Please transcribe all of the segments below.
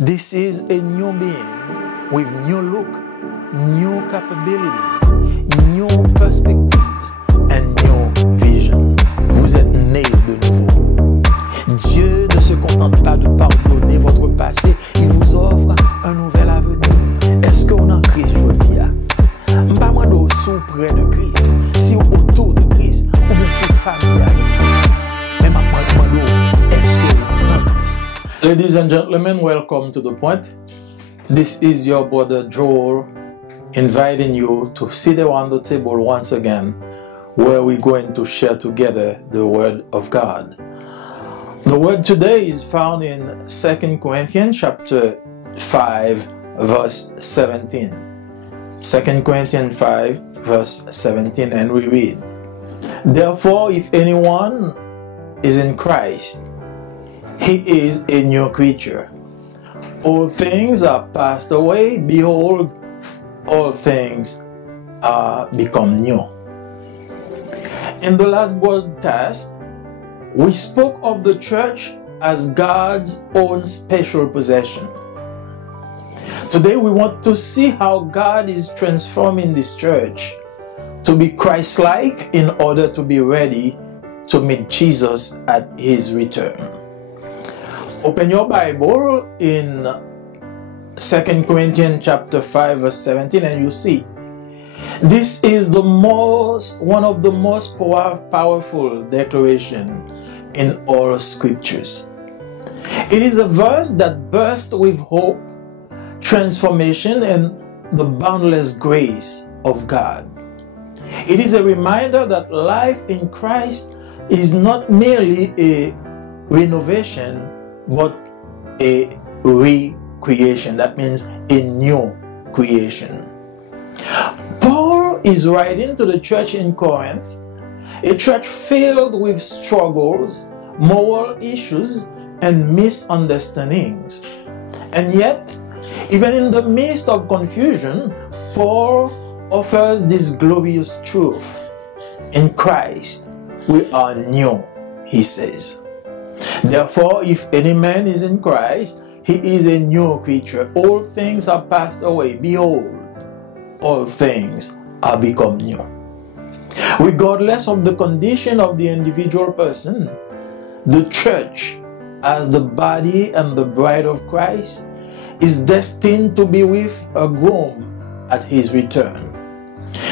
This is a new being with new look, new capabilities, new perspectives and new vision. Vous êtes né de nouveau. Dieu ne se contente pas de pardonner votre passé, il vous offre un nouvel avenir. Est-ce qu'on a Christ aujourd'hui? Pas moi de sous près de Christ, si autour de Christ, ou bien si famille avec Christ. Mais maintenant, est-ce que vous avez Christ? Ladies and gentlemen, welcome to The Point. This is your brother Joel inviting you to sit around the table once again where we're going to share together the Word of God. The Word today is found in 2 Corinthians chapter 5 verse 17. 2 Corinthians 5 verse 17, and we read, "Therefore, if anyone is in Christ, he is a new creature. All things are passed away. Behold, all things are become new." In the last broadcast, we spoke of the church as God's own special possession. Today we want to see how God is transforming this church to be Christ-like in order to be ready to meet Jesus at His return. Open your Bible in 2 Corinthians chapter 5 verse 17 and you see this is one of the most powerful declaration in all scriptures. It is a verse that bursts with hope, transformation, and the boundless grace of God. It is a reminder that life in Christ is not merely a renovation but a recreation. That means a new creation. Paul is writing to the church in Corinth, a church filled with struggles, moral issues, and misunderstandings. And yet, even in the midst of confusion, Paul offers this glorious truth. In Christ, we are new, he says. Therefore, if any man is in Christ, he is a new creature. All things are passed away. Behold, all things are become new. Regardless of the condition of the individual person, the church, as the body and the bride of Christ, is destined to be with a groom at his return.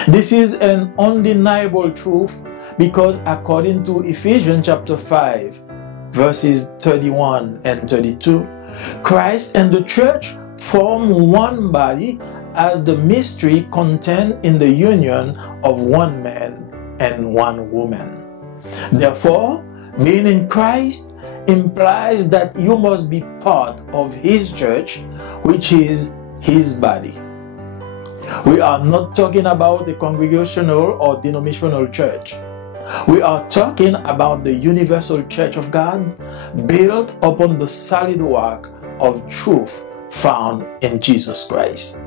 This is an undeniable truth because according to Ephesians chapter 5, verses 31 and 32, Christ and the church form one body as the mystery contained in the union of one man and one woman. Therefore, being in Christ implies that you must be part of His church, which is His body. We are not talking about a congregational or denominational church. We are talking about the universal church of God built upon the solid rock of truth found in Jesus Christ.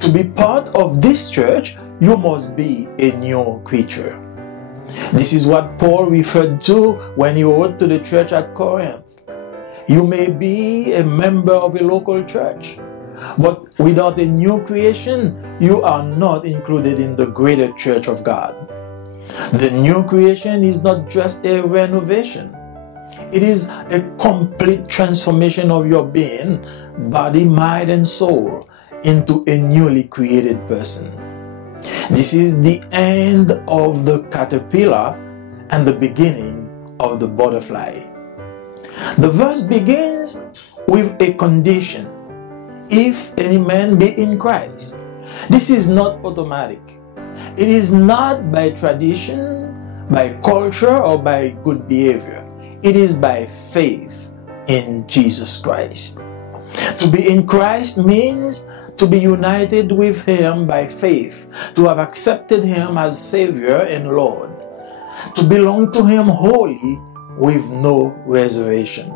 To be part of this church, you must be a new creature. This is what Paul referred to when he wrote to the church at Corinth. You may be a member of a local church, but without a new creation, you are not included in the greater church of God. The new creation is not just a renovation. It is a complete transformation of your being, body, mind, and soul into a newly created person. This is the end of the caterpillar and the beginning of the butterfly. The verse begins with a condition. If any man be in Christ. This is not automatic. It is not by tradition, by culture, or by good behavior. It is by faith in Jesus Christ. To be in Christ means to be united with Him by faith, to have accepted Him as Savior and Lord, to belong to Him wholly with no reservation.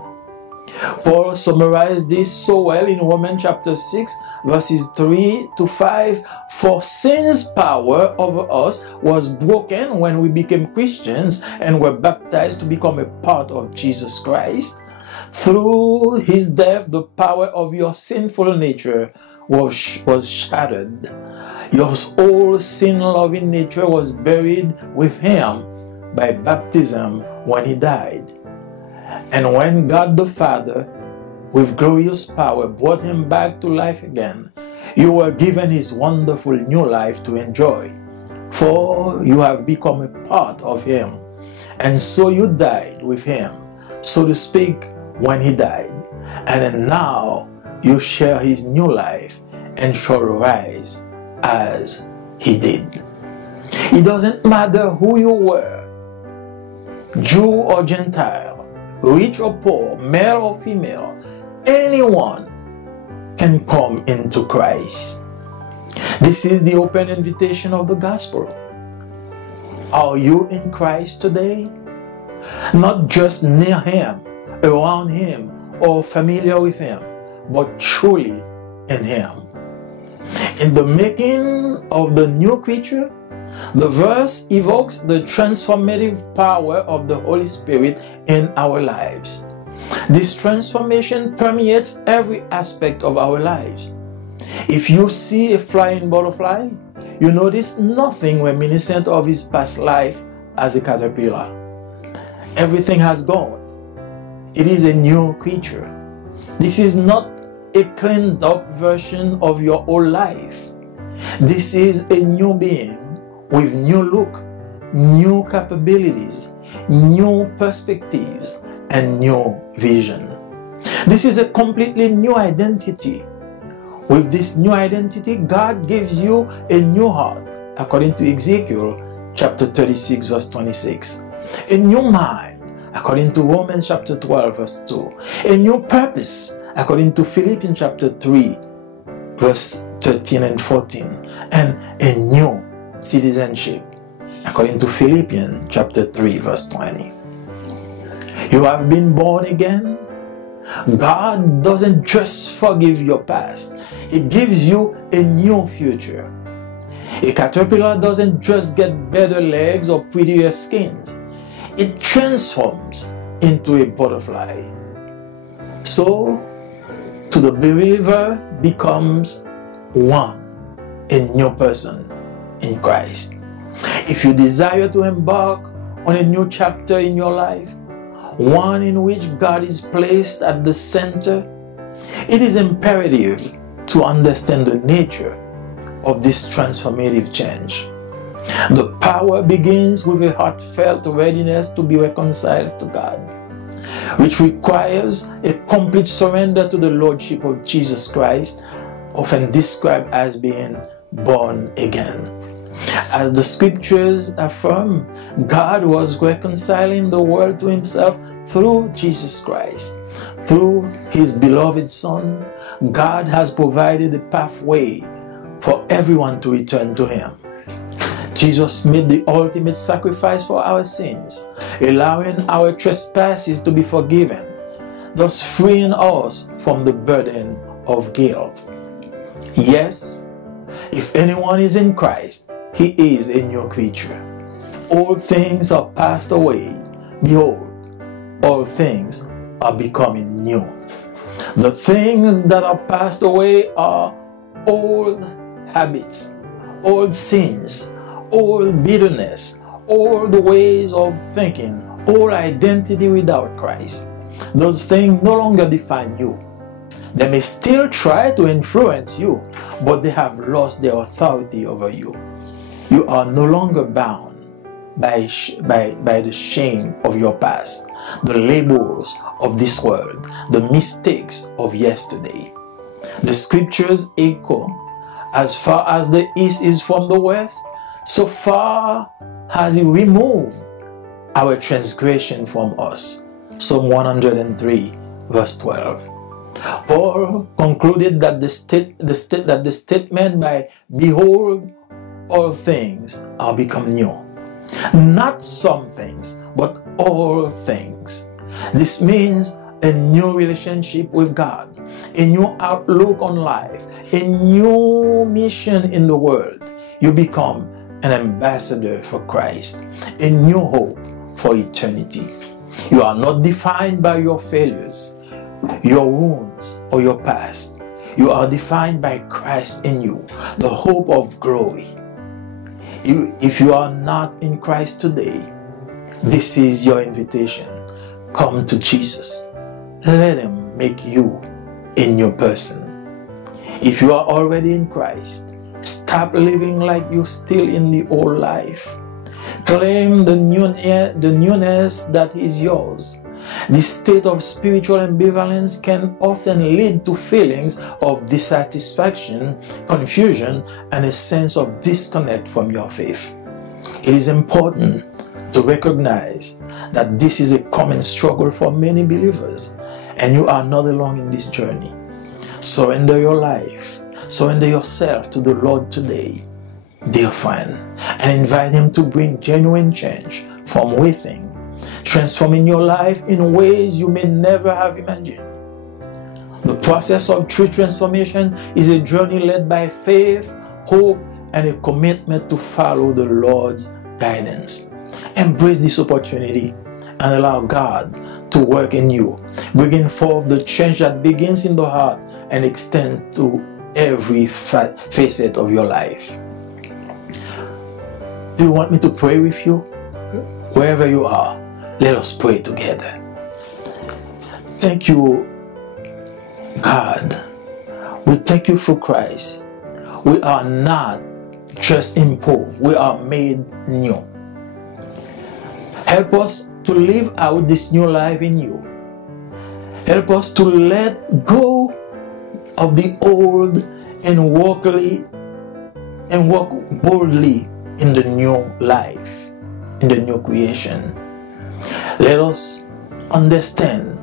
Paul summarized this so well in Romans chapter 6 verses 3 to 5. For sin's power over us was broken when we became Christians and were baptized to become a part of Jesus Christ. Through his death, the power of your sinful nature was shattered. Your old sin-loving nature was buried with him by baptism when he died. And when God the Father, with glorious power, brought him back to life again, you were given his wonderful new life to enjoy. For you have become a part of him. And so you died with him, so to speak, when he died. And then now you share his new life and shall rise as he did. It doesn't matter who you were, Jew or Gentile, rich or poor, male or female, anyone can come into Christ. This is the open invitation of the gospel. Are you in Christ today? Not just near him, around him, or familiar with him, but truly in him. In the making of the new creature, the verse evokes the transformative power of the Holy Spirit in our lives. This transformation permeates every aspect of our lives. If you see a flying butterfly, you notice nothing reminiscent of his past life as a caterpillar. Everything has gone. It is a new creature. This is not a cleaned up version of your old life. This is a new being with new look, new capabilities, new perspectives, and new vision. This is a completely new identity. With this new identity, God gives you a new heart, according to Ezekiel chapter 36 verse 26. A new mind, according to Romans chapter 12 verse 2. A new purpose, according to Philippians chapter 3 verse 13 and 14. And a new citizenship, according to Philippians chapter 3 verse 20. You have been born again. God doesn't just forgive your past. He gives you a new future. A caterpillar doesn't just get better legs or prettier skins. It transforms into a butterfly. So, to the believer becomes one, a new person in Christ. If you desire to embark on a new chapter in your life, one in which God is placed at the center, it is imperative to understand the nature of this transformative change. The power begins with a heartfelt readiness to be reconciled to God, which requires a complete surrender to the Lordship of Jesus Christ, often described as being born again. As the scriptures affirm, God was reconciling the world to himself through Jesus Christ. Through his beloved Son, God has provided a pathway for everyone to return to him. Jesus made the ultimate sacrifice for our sins, allowing our trespasses to be forgiven, thus freeing us from the burden of guilt. Yes, if anyone is in Christ, he is a new creature. All things are passed away. Behold, all things are becoming new. The things that are passed away are old habits, old sins, old bitterness, old ways of thinking, old identity without Christ. Those things no longer define you. They may still try to influence you, but they have lost their authority over you. You are no longer bound by the shame of your past, the labels of this world, the mistakes of yesterday. The scriptures echo, as far as the east is from the west, so far has he removed our transgression from us. Psalm 103 verse 12. Paul concluded that the statement by "Behold, all things are become new." Not some things, but all things. This means a new relationship with God, a new outlook on life, a new mission in the world. You become an ambassador for Christ, a new hope for eternity. You are not defined by your failures. your wounds, or your past. You are defined by Christ in you, the hope of glory. If you are not in Christ today, this is your invitation. Come to Jesus. Let Him make you a new person. If you are already in Christ, stop living like you're still in the old life. Claim the newness that is yours. This state of spiritual ambivalence can often lead to feelings of dissatisfaction, confusion, and a sense of disconnect from your faith. It is important to recognize that this is a common struggle for many believers, and you are not alone in this journey. Surrender your life, surrender yourself to the Lord today, dear friend, and invite Him to bring genuine change from within, transforming your life in ways you may never have imagined. The process of true transformation is a journey led by faith, hope, and a commitment to follow the Lord's guidance. Embrace this opportunity and allow God to work in you, bringing forth the change that begins in the heart and extends to every facet of your life. Do you want me to pray with you? Wherever you are, let us pray together. Thank you, God. We thank you for Christ. We are not just improved, we are made new. Help us to live out this new life in you. Help us to let go of the old and walk boldly in the new life, in the new creation. Let us understand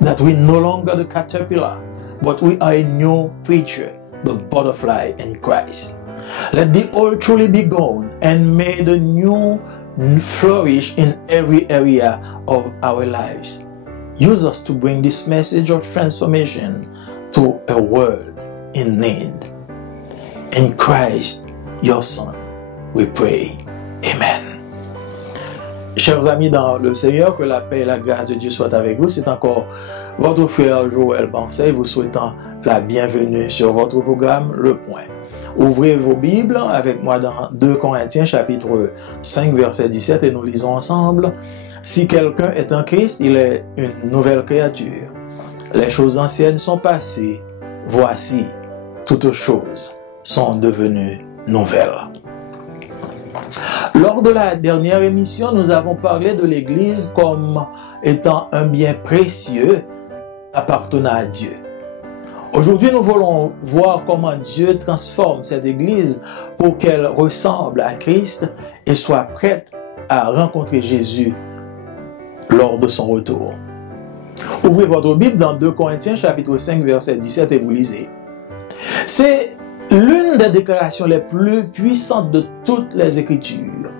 that we're no longer the caterpillar, but we are a new creature, the butterfly in Christ. Let the old truly be gone, and may the new flourish in every area of our lives. Use us to bring this message of transformation to a world in need. In Christ, your Son, we pray. Amen. Chers amis dans le Seigneur, que la paix et la grâce de Dieu soient avec vous. C'est encore votre frère Joël Bansay vous souhaitant la bienvenue sur votre programme Le Point. Ouvrez vos Bibles avec moi dans 2 Corinthiens chapitre 5 verset 17 et nous lisons ensemble. Si quelqu'un est en Christ, il est une nouvelle créature. Les choses anciennes sont passées. Voici, toutes choses sont devenues nouvelles. Lors de la dernière émission, nous avons parlé de l'Église comme étant un bien précieux appartenant à Dieu. Aujourd'hui, nous voulons voir comment Dieu transforme cette Église pour qu'elle ressemble à Christ et soit prête à rencontrer Jésus lors de son retour. Ouvrez votre Bible dans 2 Corinthiens chapitre 5 verset 17 et vous lisez. C'est l'une des déclarations les plus puissantes de toutes les Écritures.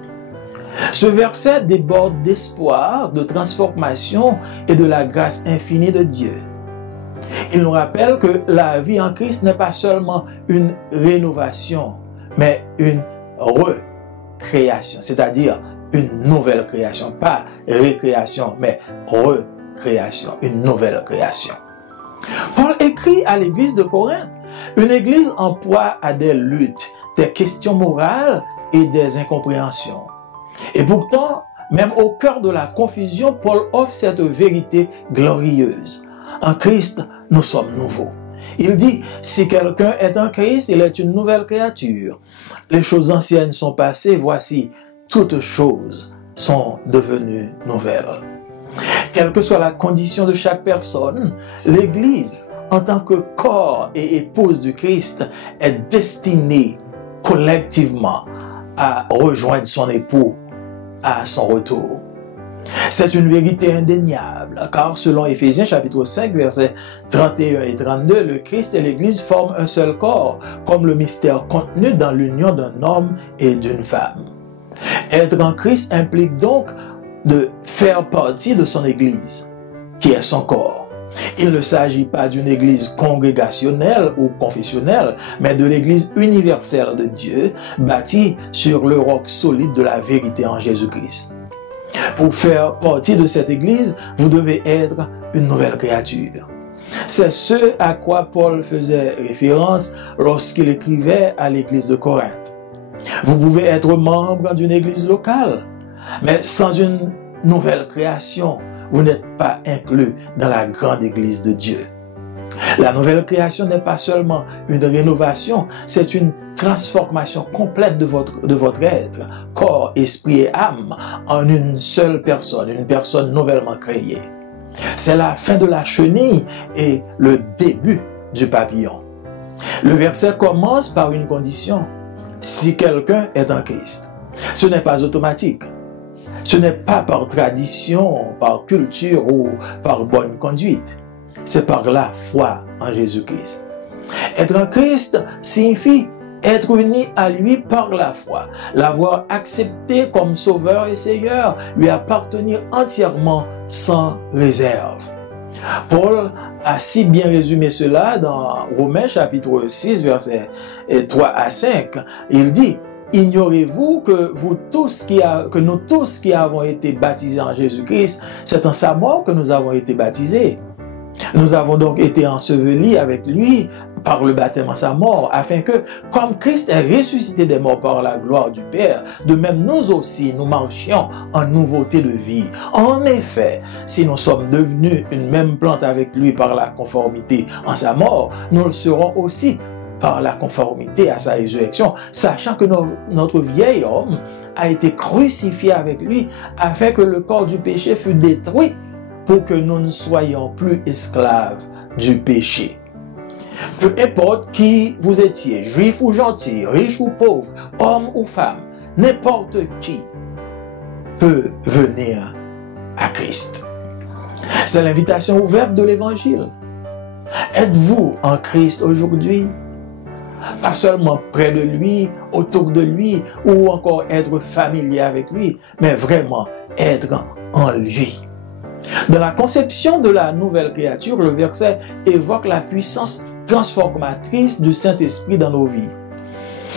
Ce verset déborde d'espoir, de transformation et de la grâce infinie de Dieu. Il nous rappelle que la vie en Christ n'est pas seulement une rénovation, mais une recréation, c'est-à-dire une nouvelle création, pas récréation, mais recréation, une nouvelle création. Paul écrit à l'église de Corinthe, une église en proie à des luttes, des questions morales et des incompréhensions. Et pourtant, même au cœur de la confusion, Paul offre cette vérité glorieuse. En Christ, nous sommes nouveaux. Il dit, si quelqu'un est en Christ, il est une nouvelle créature. Les choses anciennes sont passées, voici, toutes choses sont devenues nouvelles. Quelle que soit la condition de chaque personne, l'Église, en tant que corps et épouse de Christ, est destinée collectivement à rejoindre son époux à son retour. C'est une vérité indéniable, car selon Éphésiens chapitre 5, versets 31 et 32, le Christ et l'Église forment un seul corps, comme le mystère contenu dans l'union d'un homme et d'une femme. Être en Christ implique donc de faire partie de son Église, qui est son corps. Il ne s'agit pas d'une Église congrégationnelle ou confessionnelle, mais de l'Église universelle de Dieu, bâtie sur le roc solide de la vérité en Jésus-Christ. Pour faire partie de cette Église, vous devez être une nouvelle créature. C'est ce à quoi Paul faisait référence lorsqu'il écrivait à l'église de Corinthe. Vous pouvez être membre d'une église locale, mais sans une nouvelle création, vous n'êtes pas inclus dans la grande église de Dieu. La nouvelle création n'est pas seulement une rénovation, c'est une transformation complète de votre être, corps, esprit et âme, en une seule personne, une personne nouvellement créée. C'est la fin de la chenille et le début du papillon. Le verset commence par une condition. Si quelqu'un est en Christ, ce n'est pas automatique. Ce n'est pas par tradition, par culture ou par bonne conduite. C'est par la foi en Jésus-Christ. Être en Christ signifie être uni à lui par la foi, l'avoir accepté comme sauveur et Seigneur, lui appartenir entièrement sans réserve. Paul a si bien résumé cela dans Romains chapitre 6, versets 3 à 5. Il dit: ignorez-vous que nous tous qui avons été baptisés en Jésus-Christ, c'est en sa mort que nous avons été baptisés. Nous avons donc été ensevelis avec lui par le baptême en sa mort, afin que, comme Christ est ressuscité des morts par la gloire du Père, de même nous aussi, nous marchions en nouveauté de vie. En effet, si nous sommes devenus une même plante avec lui par la conformité en sa mort, nous le serons aussi par la conformité à sa résurrection, sachant que notre vieil homme a été crucifié avec lui, afin que le corps du péché fût détruit, pour que nous ne soyons plus esclaves du péché. Peu importe qui vous étiez, juif ou gentil, riche ou pauvre, homme ou femme, n'importe qui peut venir à Christ. C'est l'invitation ouverte de l'Évangile. Êtes-vous en Christ aujourd'hui? Pas seulement près de lui, autour de lui, ou encore être familier avec lui, mais vraiment être en lui. Dans la conception de la nouvelle créature, le verset évoque la puissance transformatrice du Saint-Esprit dans nos vies.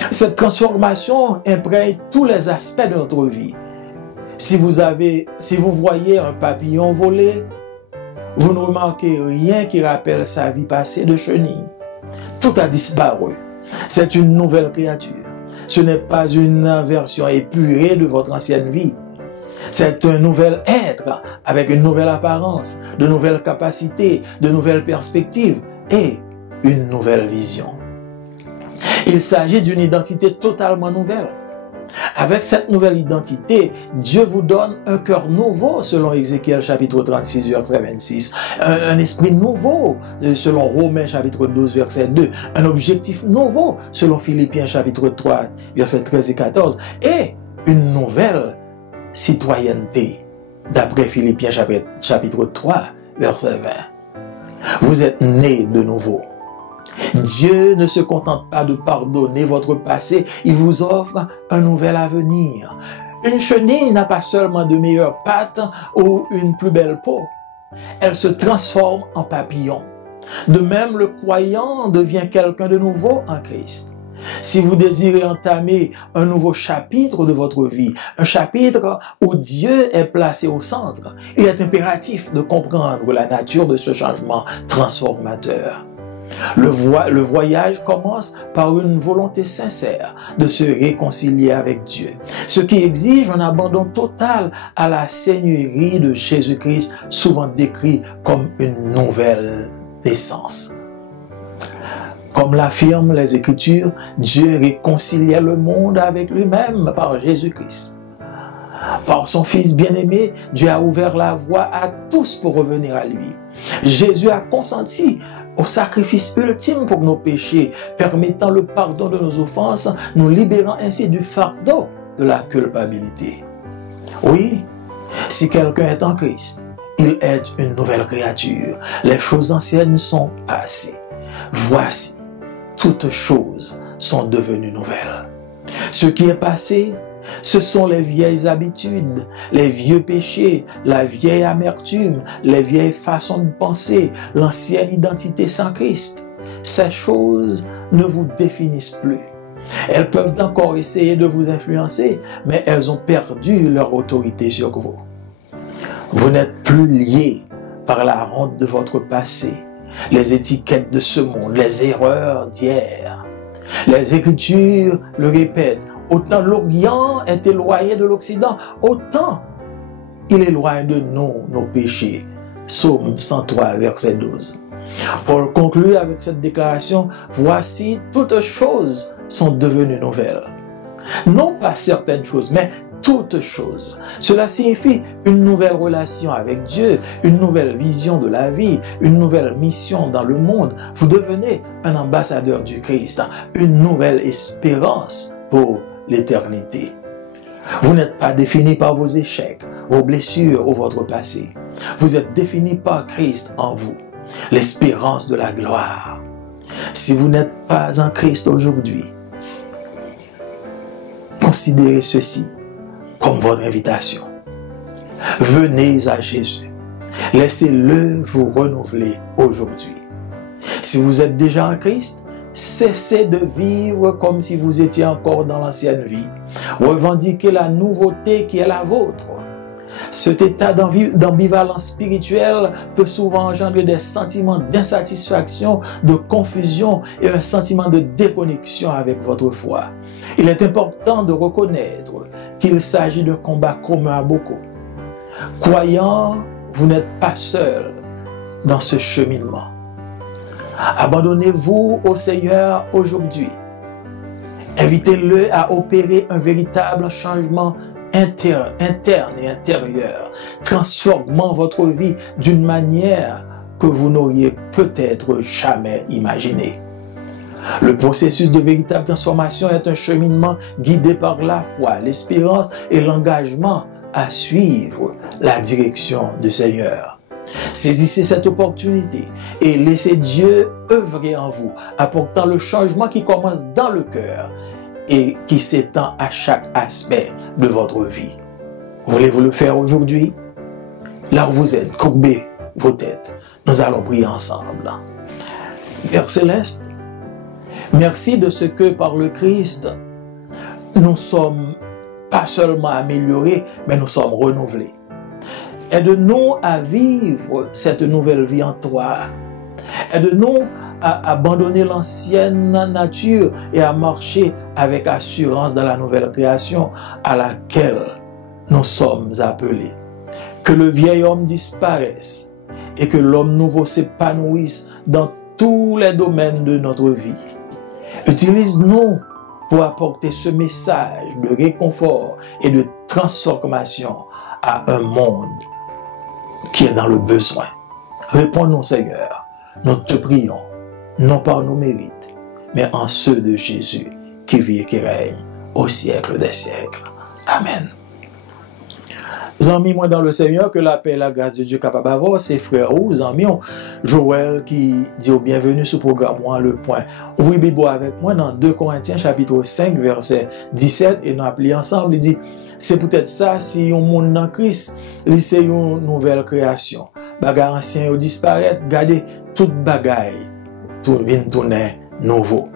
Cette transformation imprègne tous les aspects de notre vie. Si vous voyez un papillon voler, vous ne remarquez rien qui rappelle sa vie passée de chenille. Tout a disparu. C'est une nouvelle créature. Ce n'est pas une version épurée de votre ancienne vie. C'est un nouvel être avec une nouvelle apparence, de nouvelles capacités, de nouvelles perspectives et une nouvelle vision. Il s'agit d'une identité totalement nouvelle. Avec cette nouvelle identité, Dieu vous donne un cœur nouveau selon Ézéchiel chapitre 36 verset 26, un esprit nouveau selon Romains chapitre 12 verset 2, un objectif nouveau selon Philippiens chapitre 3 verset 13 et 14 et une nouvelle citoyenneté d'après Philippiens chapitre 3 verset 20. Vous êtes nés de nouveau. Dieu ne se contente pas de pardonner votre passé, il vous offre un nouvel avenir. Une chenille n'a pas seulement de meilleures pattes ou une plus belle peau. Elle se transforme en papillon. De même, le croyant devient quelqu'un de nouveau en Christ. Si vous désirez entamer un nouveau chapitre de votre vie, un chapitre où Dieu est placé au centre, il est impératif de comprendre la nature de ce changement transformateur. Le voyage commence par une volonté sincère de se réconcilier avec Dieu, ce qui exige un abandon total à la seigneurie de Jésus-Christ, souvent décrit comme une nouvelle naissance. Comme l'affirment les Écritures, Dieu réconciliait le monde avec lui-même par Jésus-Christ. Par son Fils bien-aimé, Dieu a ouvert la voie à tous pour revenir à lui. Jésus a consenti au sacrifice ultime pour nos péchés, permettant le pardon de nos offenses, nous libérant ainsi du fardeau de la culpabilité. Oui, si quelqu'un est en Christ, il est une nouvelle créature. Les choses anciennes sont passées. Voici, toutes choses sont devenues nouvelles. Ce qui est passé, ce sont les vieilles habitudes, les vieux péchés, la vieille amertume, les vieilles façons de penser, l'ancienne identité sans Christ. Ces choses ne vous définissent plus. Elles peuvent encore essayer de vous influencer, mais elles ont perdu leur autorité sur vous. Vous n'êtes plus lié par la honte de votre passé, les étiquettes de ce monde, les erreurs d'hier. Les Écritures le répètent, autant l'Orient est éloigné de l'Occident, autant il éloigne de nous nos péchés. Psaume 103, verset 12. Paul conclut avec cette déclaration, voici toutes choses sont devenues nouvelles. Non pas certaines choses, mais toutes choses. Cela signifie une nouvelle relation avec Dieu, une nouvelle vision de la vie, une nouvelle mission dans le monde. Vous devenez un ambassadeur du Christ, une nouvelle espérance pour l'éternité. Vous n'êtes pas défini par vos échecs, vos blessures ou votre passé. Vous êtes défini par Christ en vous, l'espérance de la gloire. Si vous n'êtes pas en Christ aujourd'hui, considérez ceci comme votre invitation. Venez à Jésus. Laissez-le vous renouveler aujourd'hui. Si vous êtes déjà en Christ, cessez de vivre comme si vous étiez encore dans l'ancienne vie. Revendiquez la nouveauté qui est la vôtre. Cet état d'ambivalence spirituelle peut souvent engendrer des sentiments d'insatisfaction, de confusion et un sentiment de déconnexion avec votre foi. Il est important de reconnaître qu'il s'agit d'un combat commun à beaucoup. Croyant, vous n'êtes pas seul dans ce cheminement. Abandonnez-vous au Seigneur aujourd'hui. Invitez-le à opérer un véritable changement interne et intérieur, transformant votre vie d'une manière que vous n'auriez peut-être jamais imaginée. Le processus de véritable transformation est un cheminement guidé par la foi, l'espérance et l'engagement à suivre la direction du Seigneur. Saisissez cette opportunité et laissez Dieu œuvrer en vous, apportant le changement qui commence dans le cœur et qui s'étend à chaque aspect de votre vie. Voulez-vous le faire aujourd'hui? Là où vous êtes, courbez vos têtes. Nous allons prier ensemble. Père Céleste, merci de ce que par le Christ, nous sommes pas seulement améliorés, mais nous sommes renouvelés. Aide-nous à vivre cette nouvelle vie en toi. Aide-nous à abandonner l'ancienne nature et à marcher avec assurance dans la nouvelle création à laquelle nous sommes appelés. Que le vieil homme disparaisse et que l'homme nouveau s'épanouisse dans tous les domaines de notre vie. Utilise-nous pour apporter ce message de réconfort et de transformation à un monde qui est dans le besoin. Réponds-nous, Seigneur. Nous te prions, non par nos mérites, mais en ceux de Jésus qui vit et qui règne au siècle des siècles. Amen. Amis, moi dans le Seigneur, que la paix et la grâce de Dieu capable d'avoir, ses frères ou amis, Joël qui dit au bienvenue sur le programme Le Point. Ouvrez Bible avec moi dans 2 Corinthiens chapitre 5 verset 17 et nous appelons ensemble, il dit, c'est peut-être ça si on monde dans Christ, c'est une nouvelle création. Bagay ancien yo disparaît, gardez toute bagaille, tout vient tourner nouveau.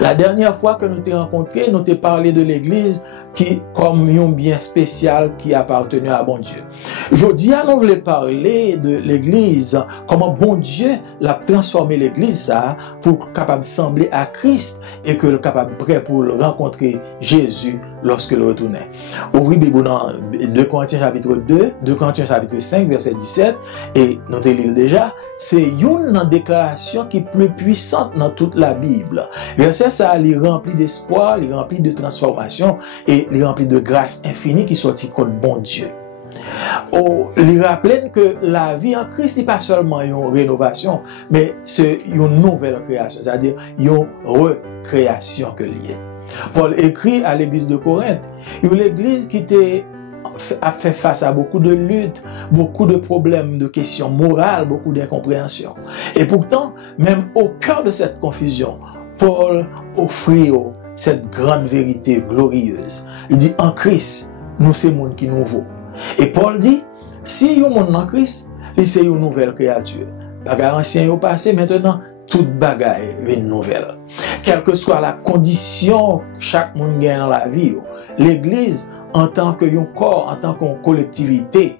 La dernière fois que nous t'avons rencontré, nous t'avons parlé de l'église qui comme un bien spécial qui appartenait à bon Dieu. Aujourd'hui, nous voulons parler de l'église, comment bon Dieu l'a transformé l'église ça pour capable sembler à Christ et que le capable prêt pour rencontrer Jésus lorsque il retournait. Ouvrez Bible dans 2 Corinthiens chapitre 2, 2 Corinthiens chapitre 5 verset 17 et nous te lisons déjà, c'est une déclaration qui est plus puissante dans toute la Bible. Verset ça, il est rempli d'espoir, il est rempli de transformation et il est rempli de grâce infinie qui sortit contre bon Dieu. Il rappelle que la vie en Christ n'est pas seulement une rénovation, mais c'est une nouvelle création, c'est-à-dire une recréation que liée. Paul écrit à l'église de Corinthe, une église qui a fait face à beaucoup de luttes, beaucoup de problèmes, de questions morales, beaucoup d'incompréhension. Et pourtant, même au cœur de cette confusion, Paul offrit cette grande vérité glorieuse. Il dit, en Christ, nous c'est monde qui nous vaut. Et Paul dit, si vous êtes en Christ, c'est une nouvelle créature. Bagaille ancien est passé, maintenant, toute bagaille est une nouvelle. Quelle que soit la condition que chaque monde gagne dans la vie, l'église, en tant que corps, en tant que collectivité,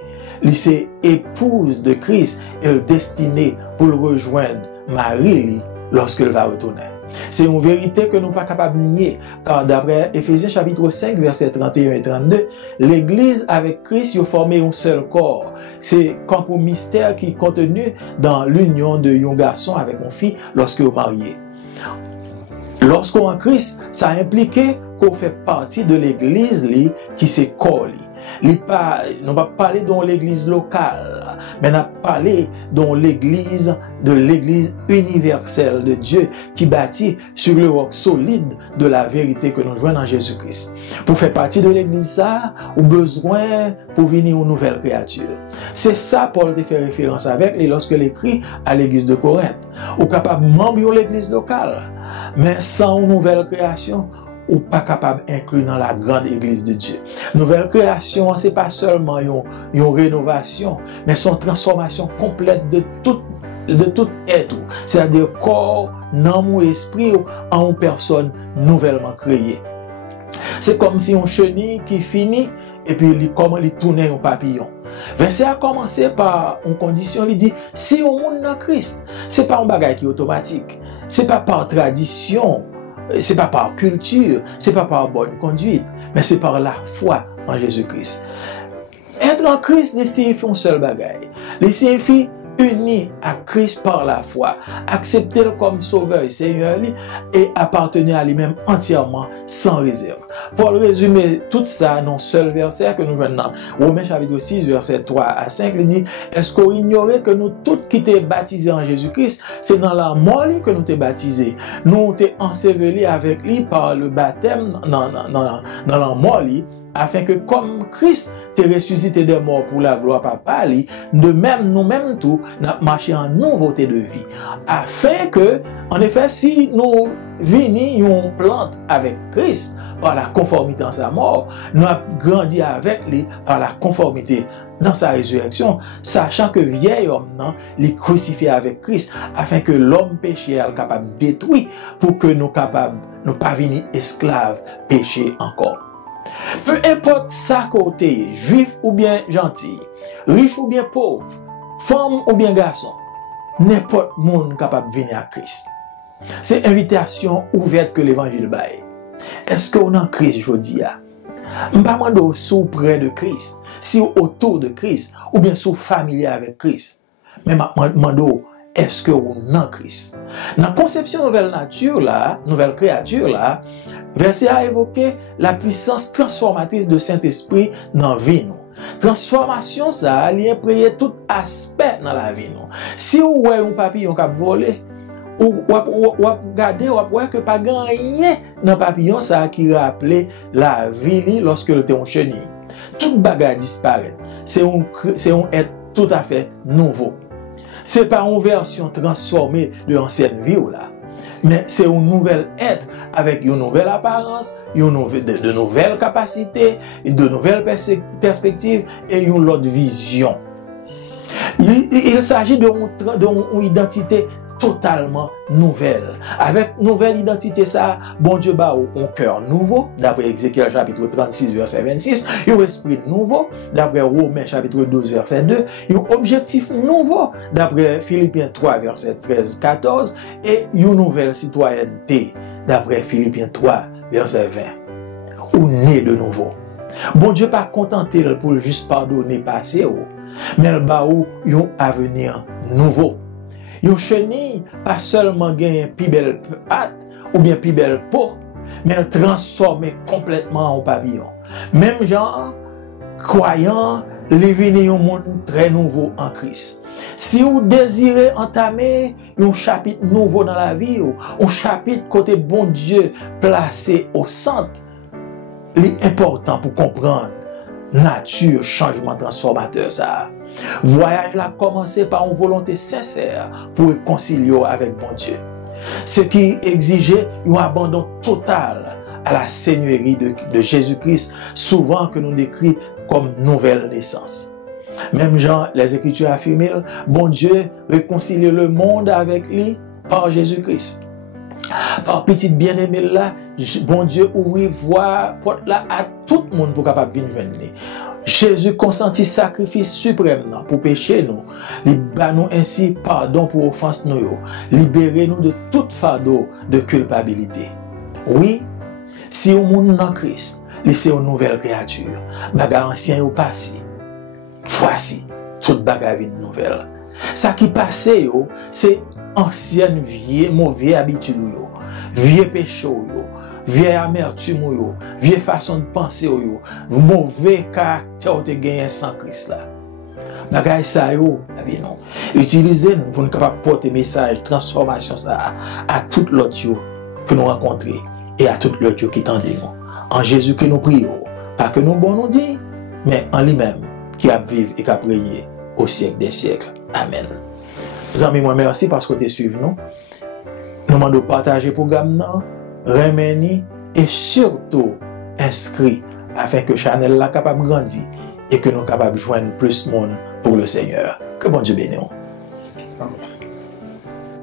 c'est épouse de Christ, elle est destinée pour le rejoindre Marie lorsque elle va retourner. C'est une vérité que nous ne sommes pas capables de nier, car d'après Éphésiens chapitre 5, versets 31 et 32, l'Église avec Christ a formé un seul corps. C'est comme un mystère qui est contenu dans l'union de un garçon avec une fille lorsque vous mariez. Lorsqu'on est en Christ, ça implique qu'on fait partie de l'Église qui c'est corps. Nous ne pas parler de l'église locale, mais nous parler de l'église universelle de Dieu qui bâtit sur le roc solide de la vérité que nous jouons dans Jésus-Christ. Pour faire partie de l'église, ça, ou besoin pour venir une nouvelle créature. C'est ça Paul te fait référence avec lorsque il écrit à l'église de Corinthe. Ou capable de membre de l'église locale, mais sans une nouvelle création, ou pas capable d'inclure dans la grande église de Dieu. Nouvelle création, ce n'est pas seulement une rénovation, mais c'est une transformation complète de tout être. C'est-à-dire corps, âme ou esprit en une personne nouvellement créée. C'est comme si on chenille qui finit et puis il tourne un papillon. Verset a commencé par une condition, il dit, si on monde dans Christ, ce n'est pas un bagage qui est automatique, ce n'est pas par tradition, c'est pas par culture, c'est pas par bonne conduite, mais c'est par la foi en Jésus-Christ. Être en Christ ne signifie un seul bagage. Il signifie uni à Christ par la foi, accepter comme sauveur et Seigneur et appartenir à lui-même entièrement sans réserve. Paul résume tout ça dans un seul verset que nous voyons dans Romains chapitre 6 verset 3 à 5. Il dit, est-ce qu'on ignorait que nous tous qui étaient baptisés en Jésus-Christ, c'est dans la mort que nous étions baptisés. Nous étions ensevelis avec lui par le baptême dans la mort, afin que comme Christ t'est ressuscité des morts pour la gloire papa, de même nous-mêmes tout, nous marchons en nouveauté de vie. Afin que, en effet, si nous venions plante avec Christ par la conformité en sa mort, nous avons grandi avec lui par la conformité dans sa résurrection, sachant que vieil homme, les crucifié avec Christ, afin que l'homme péché soit capable de détruire pour que nous capables, nous pas venir esclaves péché encore. Peu importe sa côté, juif ou bien gentil, riche ou bien pauvre, femme ou bien garçon, n'importe monde capable de venir à Christ. C'est invitation ouverte que l'évangile baille. Est-ce qu'on est en Christ aujourd'hui? Je ne parle pas sous près de Christ, si autour de Christ, ou bien sous familier avec Christ. Mais je demande, est-ce qu'on est en Christ? Dans la conception nouvelle nature, nouvelle créature, verset a évoqué la puissance transformatrice de Saint-Esprit dans la vie. Transformation, ça a imprégné tout aspect dans la vie. Si vous voyez un papillon qui a volé, ou regardez, vous voyez que pas grand rien dans le papillon ça qui rappelle la vie lorsque le était en chenille. Tout bagage disparaît. C'est un être tout à fait nouveau. Ce n'est pas une version transformée de l'ancienne vie là. Mais c'est un nouvel être avec une nouvelle apparence, de nouvelles capacités, de nouvelles perspectives et une autre vision. Il s'agit d'une identité totalement nouvelle. Avec nouvelle identité, ça, bon Dieu bat un cœur nouveau, d'après Ézéchiel chapitre 36, verset 26, un esprit nouveau, d'après Romains chapitre 12, verset 2, un objectif nouveau, d'après Philippiens 3, verset 13-14, et une nouvelle citoyenneté, d'après Philippiens 3, verset 20. Ou né de nouveau. Bon Dieu pas contenté pour juste pardonner passé, mais il bat un avenir nouveau. Yon chenille pas seulement gagne plus belle patte ou bien plus belle peau, mais elle transforme complètement en papillon. Même genre, croyant, les venir un monde très nouveau en Christ. Si vous désirez entamer un chapitre nouveau dans la vie, un chapitre côté bon Dieu placé au centre, l'important pour comprendre nature, changement transformateur ça. Voyage là commencé par une volonté sincère pour réconcilier avec bon Dieu. Ce qui exigeait un abandon total à la seigneurie de Jésus-Christ, souvent que nous décrit comme nouvelle naissance. Même Jean, les Écritures affirment, bon Dieu réconcilie le monde avec lui par Jésus-Christ. Par petite bien-aimé là, bon Dieu ouvre voie porte là à tout le monde pour capable venir joindre. Jésus consentit sacrifice suprême pour péché nous. Il bat nous ainsi pardon pour offense nous. Libérez nous de tout fardeau de culpabilité. Oui, si au monde dans Christ, c'est une nouvelle créature. Bagarre ancien est passé. Voici, toute bagarre est nouvelle. Ça qui passe, c'est ancienne vieille mauvaise habitude, vieux péché, vieille amertume, vieille façon de penser, mauvais caractère de gagner sans Christ là. Bagay ça yo, non. Utilisez nous pour nous capable porter message transformation ça à tout l'autre que nous rencontrer et à tout l'autre qui tendent nous. En Jésus que nous prions, pas que nous bon nous dire, mais en lui-même qui a vécu et qui a prié au siècle des siècles. Amen. Les amis, moi merci parce que vous suivez nous. Nous demandons de partager le programme, remercier et surtout inscrire afin que Chanel soit capable de grandir et que nous sommes capables de joindre plus de monde pour le Seigneur. Que bon Dieu bénisse.